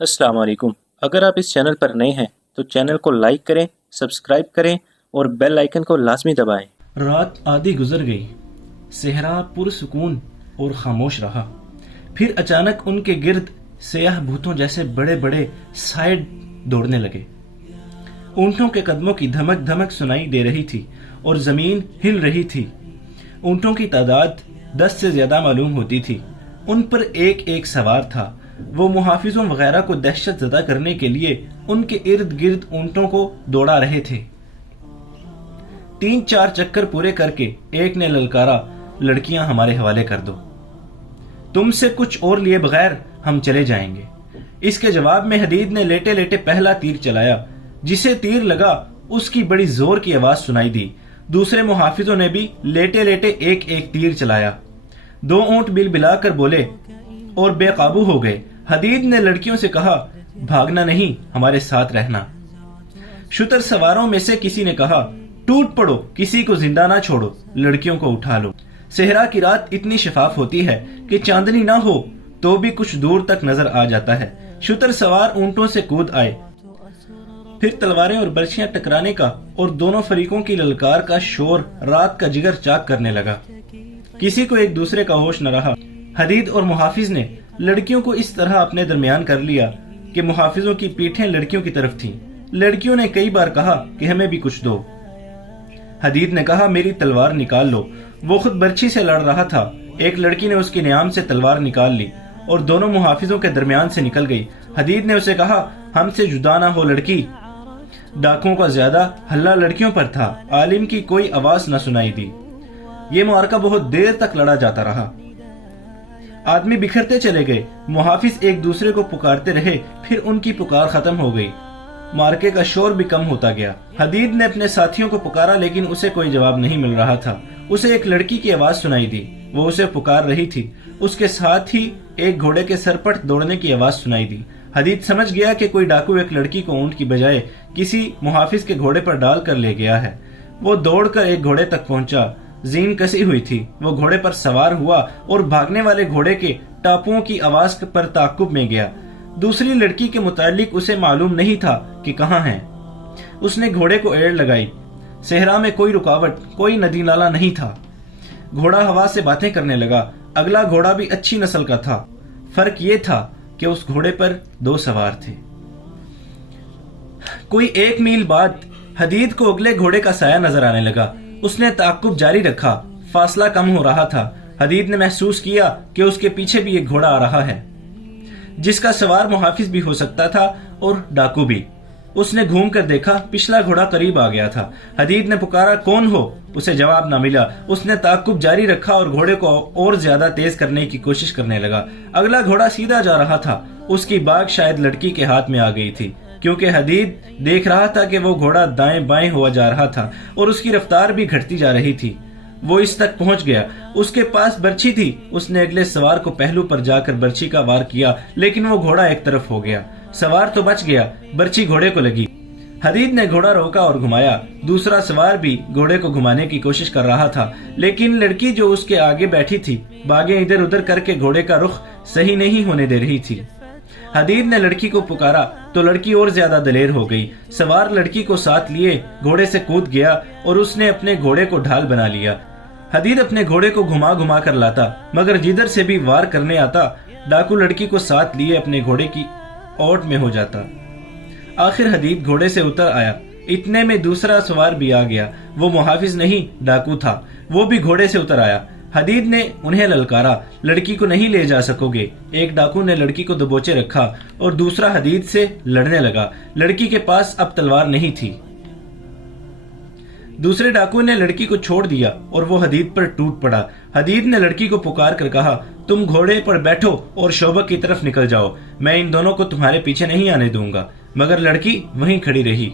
अस्सलाम वालेकुम। अगर आप इस चैनल पर नए हैं तो चैनल को लाइक करें, सब्सक्राइब करें और बेल आइकन को लाजमी दबाएं। रात आधी गुजर गई। सेहरा पुरसुकून और खामोश रहा। फिर अचानक उनके गिर्द सयाह भूतों जैसे बड़े बड़े साए दौड़ने लगे। ऊंटों के कदमों की धमक धमक सुनाई दे रही थी और जमीन हिल रही थी। ऊंटों की तादाद 10 से ज्यादा मालूम होती थी। उन पर एक एक सवार था। वो मुहाफिजों वगैरह को दहशत ज़दा करने के लिए उनके इर्द गिर्द ऊंटों को दौड़ा रहे थे। 3-4 चक्कर पूरे करके एक ने ललकारा, लड़कियां हमारे हवाले कर दो, तुमसे कुछ और लिए बगैर हम चले जाएंगे। इसके जवाब में हदीद ने लेटे लेटे पहला तीर चलाया। जिसे तीर लगा उसकी बड़ी जोर की आवाज सुनाई दी। दूसरे मुहाफिजों ने भी लेटे लेटे एक एक तीर चलाया। 2 ऊंट बिलबिलाकर बोले और बेकाबू हो गए। हदीद ने लड़कियों से कहा, भागना नहीं, हमारे साथ रहना। शुतर सवारों में से किसी ने कहा, टूट पड़ो, किसी को जिंदा ना छोड़ो, लड़कियों को उठा लो। सेहरा की रात इतनी शफाफ होती है कि चांदनी ना हो तो भी कुछ दूर तक नजर आ जाता है। शुतर सवार ऊंटों से कूद आए। फिर तलवारें और बर्छियां टकराने का और दोनों फरीकों की ललकार का शोर रात का जिगर चाक करने लगा। किसी को एक दूसरे का होश न रहा। हदीद और मुहाफिज ने लड़कियों को इस तरह अपने दरमियान कर लिया कि मुहाफिजों की पीठें लड़कियों की तरफ थीं। लड़कियों ने कई बार कहा कि हमें भी कुछ दो। हदीद ने कहा, मेरी तलवार निकाल लो। वो खुद बर्छी से लड़ रहा था। एक लड़की ने उसकी नियाम से तलवार निकाल ली और दोनों मुहाफिजों के दरमियान से निकल गई। हदीद ने उसे कहा, हमसे जुदा ना हो लड़की। डाकुओं का ज्यादा हल्ला लड़कियों पर था। आलिम की कोई आवाज न सुनाई दी। ये मुआरका बहुत देर तक लड़ा जाता रहा। आदमी बिखरते चले गए। मुहाफिज एक दूसरे को पुकारते रहे। फिर उनकी पुकार खत्म हो गई। मार्के का शोर भी कम होता गया। हदीद ने अपने साथियों को पुकारा लेकिन उसे कोई जवाब नहीं मिल रहा था। उसे एक लड़की की आवाज सुनाई दी। वो उसे पुकार रही थी। उसके साथ ही एक घोड़े के सरपट दौड़ने की आवाज सुनाई दी। हदीद समझ गया कि कोई डाकू एक लड़की को ऊंट की बजाय किसी मुहाफिज के घोड़े पर डाल कर ले गया है। वो दौड़कर एक घोड़े तक पहुंचा। जीन कसी हुई थी। वो घोड़े पर सवार हुआ और भागने वाले घोड़े के टापुओं की आवाज पर ताकुब में गया। दूसरी लड़की के मुतालिक उसे मालूम नहीं था कि कहाँ है। उसने घोड़े को एड़ लगाई। सेहरा में कोई रुकावट, कोई नदी नाला नहीं था। घोड़ा हवा से बातें करने लगा। अगला घोड़ा भी अच्छी नस्ल का था। फर्क ये था कि उस घोड़े पर 2 सवार थे। कोई 1 मील बाद हदीद को अगले घोड़े का साया नजर आने लगा। उसने ताकुब जारी रखा। फासला कम हो रहा था। हदीद ने महसूस किया कि उसके पीछे भी एक घोड़ा आ रहा है जिसका सवार मुहाफिज भी हो सकता था और डाकू भी। उसने घूम कर देखा, पिछला घोड़ा करीब आ गया था। हदीद ने पुकारा, कौन हो? उसे जवाब न मिला। उसने ताकुब जारी रखा और घोड़े को और ज्यादा तेज करने की कोशिश करने लगा। अगला घोड़ा सीधा जा रहा था। उसकी बाग शायद लड़की के हाथ में आ गई थी क्योंकि हदीद देख रहा था कि वो घोड़ा दाएं बाएं हुआ जा रहा था और उसकी रफ्तार भी घटती जा रही थी। वो इस तक पहुंच गया। उसके पास बर्छी थी। उसने अगले सवार को पहलू पर जाकर बर्छी का वार किया लेकिन वो घोड़ा एक तरफ हो गया। सवार तो बच गया, बर्छी घोड़े को लगी। हदीद ने घोड़ा रोका और घुमाया। दूसरा सवार भी घोड़े को घुमाने की कोशिश कर रहा था लेकिन लड़की जो उसके आगे बैठी थी बागें इधर उधर करके घोड़े का रुख सही नहीं होने दे रही थी। हदीद ने लड़की को पुकारा तो लड़की और ज्यादा दलेर हो गई। सवार लड़की को साथ लिए घोड़े से कूद गया और उसने अपने घोड़े को ढाल बना लिया। हदीद अपने घोड़े को घुमा घुमा कर लाता मगर जिधर से भी वार करने आता डाकू लड़की को साथ लिए अपने घोड़े की ओट में हो जाता। आखिर हदीद घोड़े से उतर आया। इतने में दूसरा सवार भी आ गया। वो मुहाफिज नहीं, डाकू था। वो भी घोड़े से उतर आया। हदीद ने उन्हें ललकारा, लड़की को नहीं ले जा सकोगे। एक डाकू ने लड़की को दबोचे रखा और दूसरा हदीद से लड़ने लगा। लड़की के पास अब तलवार नहीं थी। दूसरे डाकू ने लड़की को छोड़ दिया और वो हदीद पर टूट पड़ा। हदीद ने लड़की को पुकार कर कहा, तुम घोड़े पर बैठो और शोबक की तरफ निकल जाओ। मैं इन दोनों को तुम्हारे पीछे नहीं आने दूंगा। मगर लड़की वहीं खड़ी रही।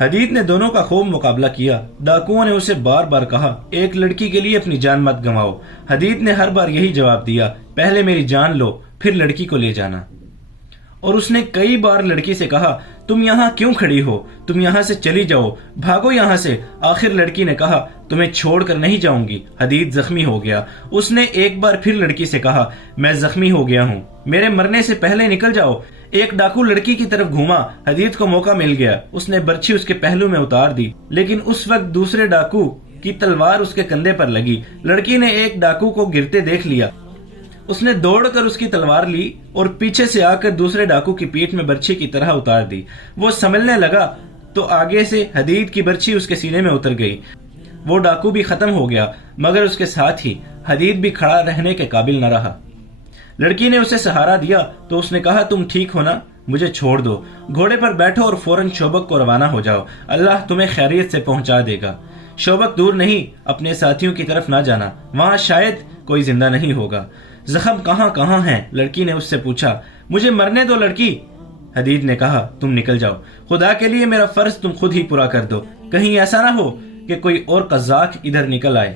हदीद ने दोनों का खूब मुकाबला किया। डाकुओं ने उसे बार बार कहा, एक लड़की के लिए अपनी जान मत गंवाओ। हदीद ने हर बार यही जवाब दिया, पहले मेरी जान लो फिर लड़की को ले जाना। और उसने कई बार लड़की से कहा, तुम यहाँ क्यों खड़ी हो? तुम यहाँ से चली जाओ, भागो यहाँ से। आखिर लड़की ने कहा, तुम्हें छोड़कर नहीं जाऊंगी। हदीद जख्मी हो गया। उसने एक बार फिर लड़की से कहा, मैं जख्मी हो गया हूँ, मेरे मरने से पहले निकल जाओ। ایک ڈاکو لڑکی کی طرف گھوما، حدید کو موقع مل گیا، اس نے برچھی اس کے پہلو میں اتار دی، لیکن اس وقت دوسرے ڈاکو کی تلوار اس کے کندھے پر لگی۔ لڑکی نے ایک ڈاکو کو گرتے دیکھ لیا، اس نے دوڑ کر اس کی تلوار لی اور پیچھے سے آ کر دوسرے ڈاکو کی پیٹھ میں برچھی کی طرح اتار دی۔ وہ سنبھلنے لگا تو آگے سے حدید کی برچھی اس کے سینے میں اتر گئی۔ وہ ڈاکو بھی ختم ہو گیا، مگر اس کے ساتھ ہی حدید بھی کھڑا رہنے کے قابل نہ رہا۔ لڑکی نے اسے سہارا دیا تو اس نے کہا، تم ٹھیک ہو نا؟ مجھے چھوڑ دو، گھوڑے پر بیٹھو اور فوراً شوبک کو روانہ ہو جاؤ، اللہ تمہیں خیریت سے پہنچا دے گا۔ شوبک دور نہیں، اپنے ساتھیوں کی طرف نہ جانا، وہاں شاید کوئی زندہ نہیں ہوگا۔ زخم کہاں کہاں ہیں؟ لڑکی نے اس سے پوچھا۔ مجھے مرنے دو لڑکی، حدید نے کہا، تم نکل جاؤ، خدا کے لیے میرا فرض تم خود ہی پورا کر دو، کہیں ایسا نہ ہو کہ کوئی اور قزاق ادھر نکل آئے۔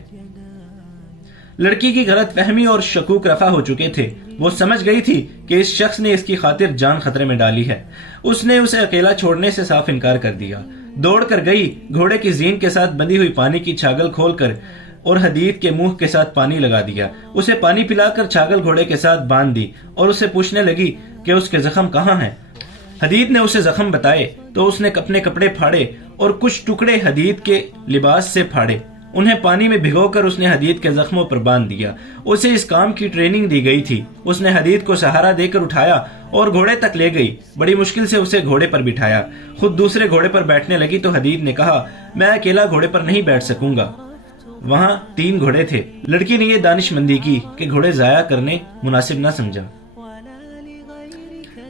لڑکی کی غلط فہمی اور شکوک رفع ہو چکے تھے، وہ سمجھ گئی تھی کہ اس شخص نے اس کی خاطر جان خطرے میں ڈالی ہے۔ اس نے اسے اکیلا چھوڑنے سے صاف انکار کر دیا۔ دوڑ کر گئی، گھوڑے کی زین کے ساتھ بندھی ہوئی پانی کی چھاگل کھول کر اور حدید کے منہ کے ساتھ پانی لگا دیا، اسے پانی پلا کر چھاگل گھوڑے کے ساتھ باندھ دی اور اسے پوچھنے لگی کہ اس کے زخم کہاں ہیں۔ حدید نے اسے زخم بتائے تو اس نے اپنے کپڑے پھاڑے اور کچھ ٹکڑے حدید کے لباس سے پھاڑے، انہیں پانی میں بھگو کر اس نے حدید کے زخموں پر باندھ دیا۔ اسے اس کام کی ٹریننگ دی گئی تھی۔ اس نے حدید کو سہارا دے کر اٹھایا اور گھوڑے تک لے گئی، بڑی مشکل سے اسے گھوڑے پر بٹھایا۔ خود دوسرے گھوڑے پر بیٹھنے لگی تو حدید نے کہا، میں اکیلا گھوڑے پر نہیں بیٹھ سکوں گا، وہاں 3 گھوڑے تھے۔ لڑکی نے یہ دانش مندی کی کہ گھوڑے ضائع کرنے مناسب نہ سمجھا۔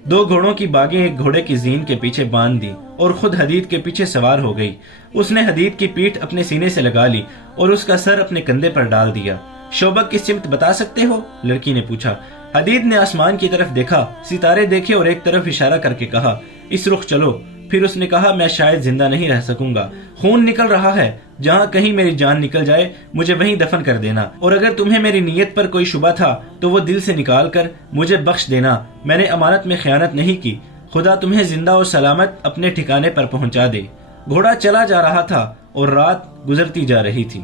2 گھوڑوں کی باگیں ایک گھوڑے کی زین کے پیچھے باندھ دی اور خود حدید کے پیچھے سوار ہو گئی۔ اس نے حدید کی پیٹھ اپنے سینے سے لگا لی اور اس کا سر اپنے کندھے پر ڈال دیا۔ شوبک کی سمت بتا سکتے ہو؟ لڑکی نے پوچھا۔ حدید نے آسمان کی طرف دیکھا، ستارے دیکھے اور ایک طرف اشارہ کر کے کہا، اس رخ چلو۔ پھر اس نے کہا، میں شاید زندہ نہیں رہ سکوں گا، خون نکل رہا ہے، جہاں کہیں میری جان نکل جائے مجھے وہیں دفن کر دینا، اور اگر تمہیں میری نیت پر کوئی شبہ تھا تو وہ دل سے نکال کر مجھے بخش دینا، میں نے امانت میں خیانت نہیں کی، خدا تمہیں زندہ اور سلامت اپنے ٹھکانے پر پہنچا دے۔ گھوڑا چلا جا رہا تھا اور رات گزرتی جا رہی تھی۔